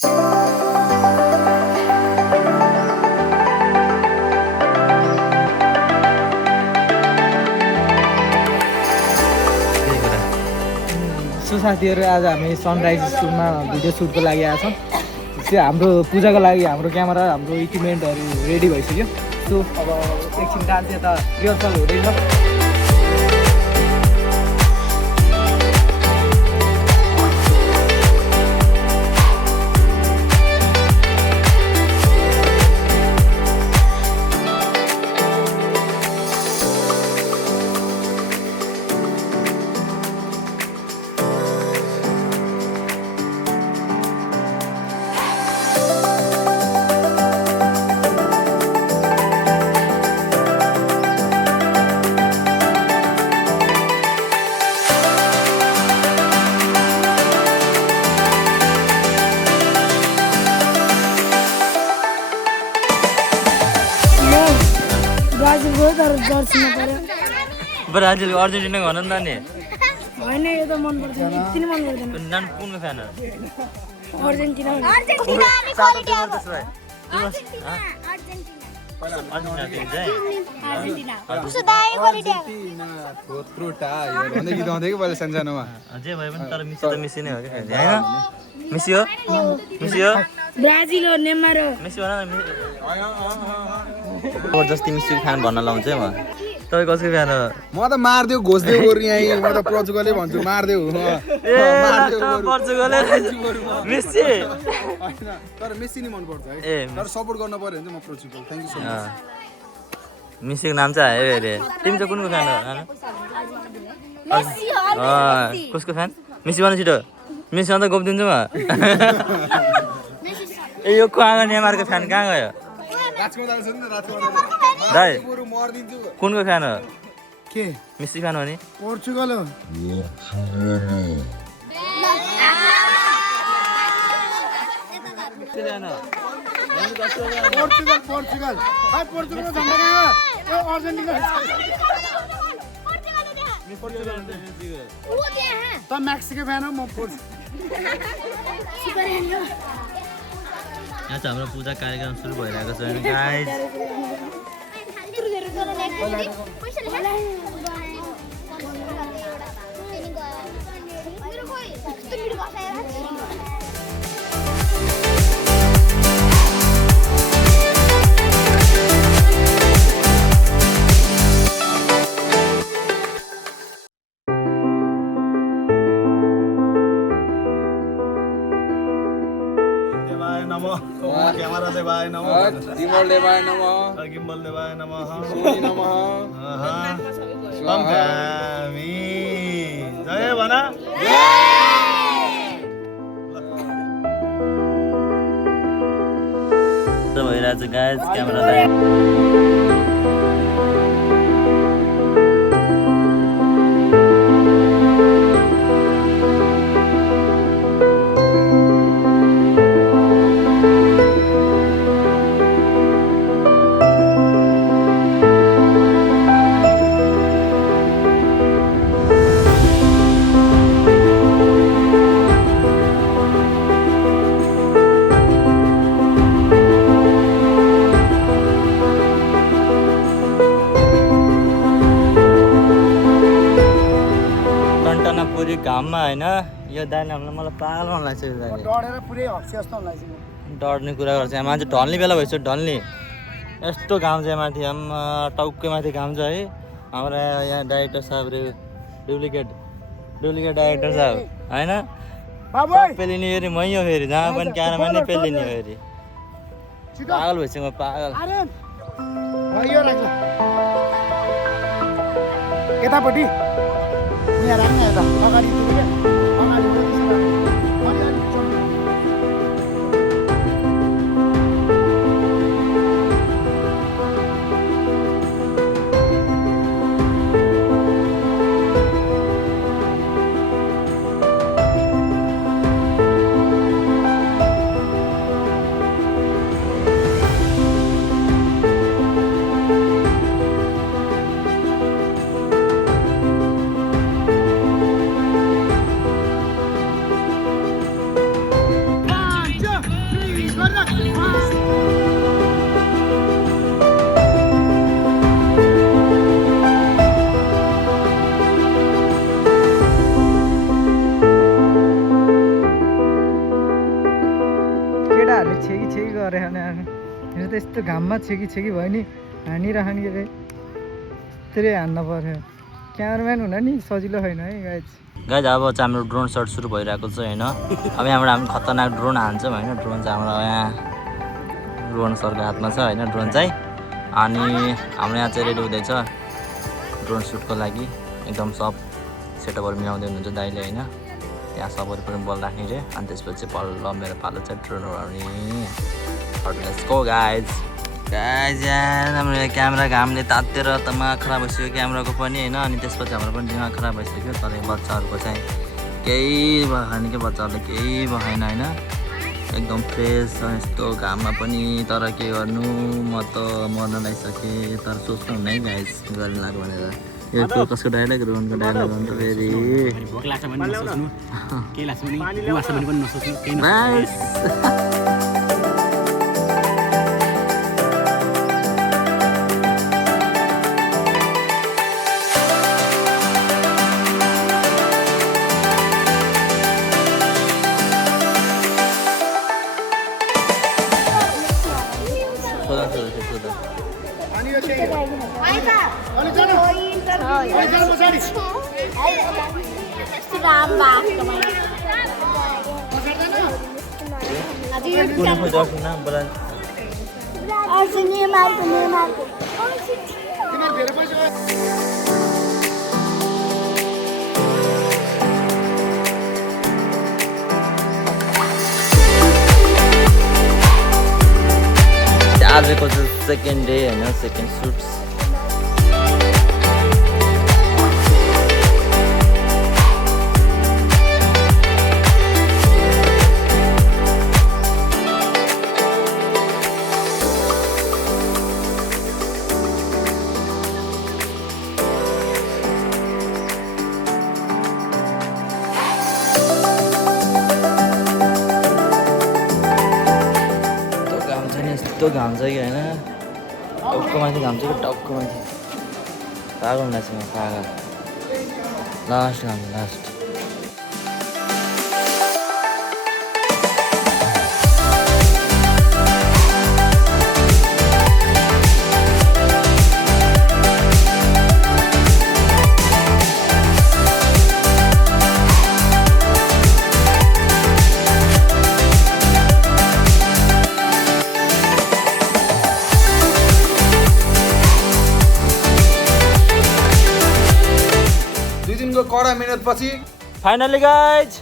So साथीहरू आज हामी सनराइज स्कुलमा भिडियो सुटको लागि आएको छौँ। त्यो हाम्रो पूजाको लागि हाम्रो क्यामेरा हाम्रो इक्विपमेन्टहरू रेडी भइसक्यो। सो अब एकछिन डान्स यता रिहर्सल हुँदैछ। ब्राजिल अर्जेन्टिना भन नि नानी होइन यो त मन पर्दैन यति नै मन पर्दैन नानी कुनको फ्यान हो अर्जेन्टिना अर्जेन्टिना अझै भयो पनि तर मिसी त मिसी नै हो क्या होइन मिसी हो मिसी हो ब्राजिल हो नेमार हो मिसी भन न जबरजस्ती मिसीको फ्यान भन्न लाउँछ है म तपाईँ कसको फ्यान हो म त मार्दियो घोस्दियो गोरु यहीँ म त पोर्चुगलै भन्छु मार्दियो पोर्चुगल मिसी तर मेसी नै मन पर्छ है तर सपोर्ट गर्न पर्यो भने चाहिँ म Portugal thank you so much मिसीको नाम चाहिँ आयो अरे तिमी चाहिँ कुनको फ्यान हो कसको फ्यान मिसी भन छिटो मिसी अन्त गोपिदिन्छु म ए यो कहाँ नेमारको फ्यान कहाँ गयो दाइ कुनको फ्यान हो के मिसी फ्यान हो नि पोर्चुगल हो पोर्चुगल पोर्चुगल भाइ पोर्चुगलको झन्डा कहाँ हो अर्जेन्टिना त मेक्सिको फ्यान हो म पोर्चुगल यहाँ चाहिँ हाम्रो पूजा कार्यक्रम सुरु भइरहेको छ गाइस क्यामेरा देवाय नमः गिम्बल देवाय नमः गिम्बल देवाय नमः सोनी नमः स्वामी जय भना भइरहेछ गाइस क्यामेरा घाममा होइन यो दाइले हामीलाई मलाई पागल मन लाग्छ यो दाइले डढेर पुरै हक्सी जस्तो लाग्छ डढ्ने कुरा गर्छ यहाँ मान्छे ढल्ने बेला भइसक्यो ढल्ने यस्तो घाम छ यहाँ माथि आम्मा टाउकै माथि घाम छ है हाम्रो यहाँ डाइरेक्टर साहब रे डुप्लिकेट डाइरेक्टर साहब होइन पेलिने फेरि मै हो फेरि जहाँ पनि क्यामेराम्यान नै पेलिने हो फेरि पागल भइसक्यो म पागल यतापट्टि यहाँ राख्ने यता अगाडि मेरो त यस्तो घाममा छेकी भयो नि हानिरहने के यत्रै हान्न पऱ्यो क्यामराम्यान हुन नि सजिलो छैन है गाइज गाइज अब चाहिँ हाम्रो ड्रोन सर्ट सुरु भइरहेको छ होइन अब यहाँबाट हामी खतरनाक ड्रोन हान्छौँ होइन ड्रोन चाहिँ हाम्रो यहाँ रोहन सरको हातमा छ होइन ड्रोन चाहिँ अनि हाम्रो यहाँ चाहिँ रेडी हुँदैछ ड्रोन सुटको लागि एकदम सब सेटअपहरू मिलाउँदै हुनुहुन्छ दाइले होइन त्यहाँ सबहरू पनि बल राख्ने रे अनि त्यसपछि पल्ल मेरो पालो चाहिँ ड्रोन उडाउने लेट्स गो गाइज यहाँ हाम्रो यहाँ क्यामेरा घामले तातेर तमा खराब भइसक्यो क्यामेराको पनि होइन अनि त्यसपछि हाम्रो पनि दिमाग खराब भइसक्यो तर यो बच्चाहरूको चाहिँ केही भएन कि बच्चाहरूलाई केही भएन होइन एकदम फ्रेस छ यस्तो घाममा पनि तर के गर्नु म त मर्न लागिसकेँ तर सोच्नु हुन्न है गाइज गर्मी लाग्यो भनेर यो कसको डायलग रोहनको डायलग अन्त फेरि भोक लाग्छ भने नसोच्नु केही लाग्छ भने बुवा छ भने पनि नसोच्नु केही नाइस आजको चाहिँ सेकेन्ड डे होइन सेकेन्ड सुट्स यस्तो घाम छ कि होइन टाउको माथि घाम छ कि टाउको माथि पागल हुँदैछ म पागल लास्ट घाम लास्ट कडा मेहनत पछि फाइनली गाइज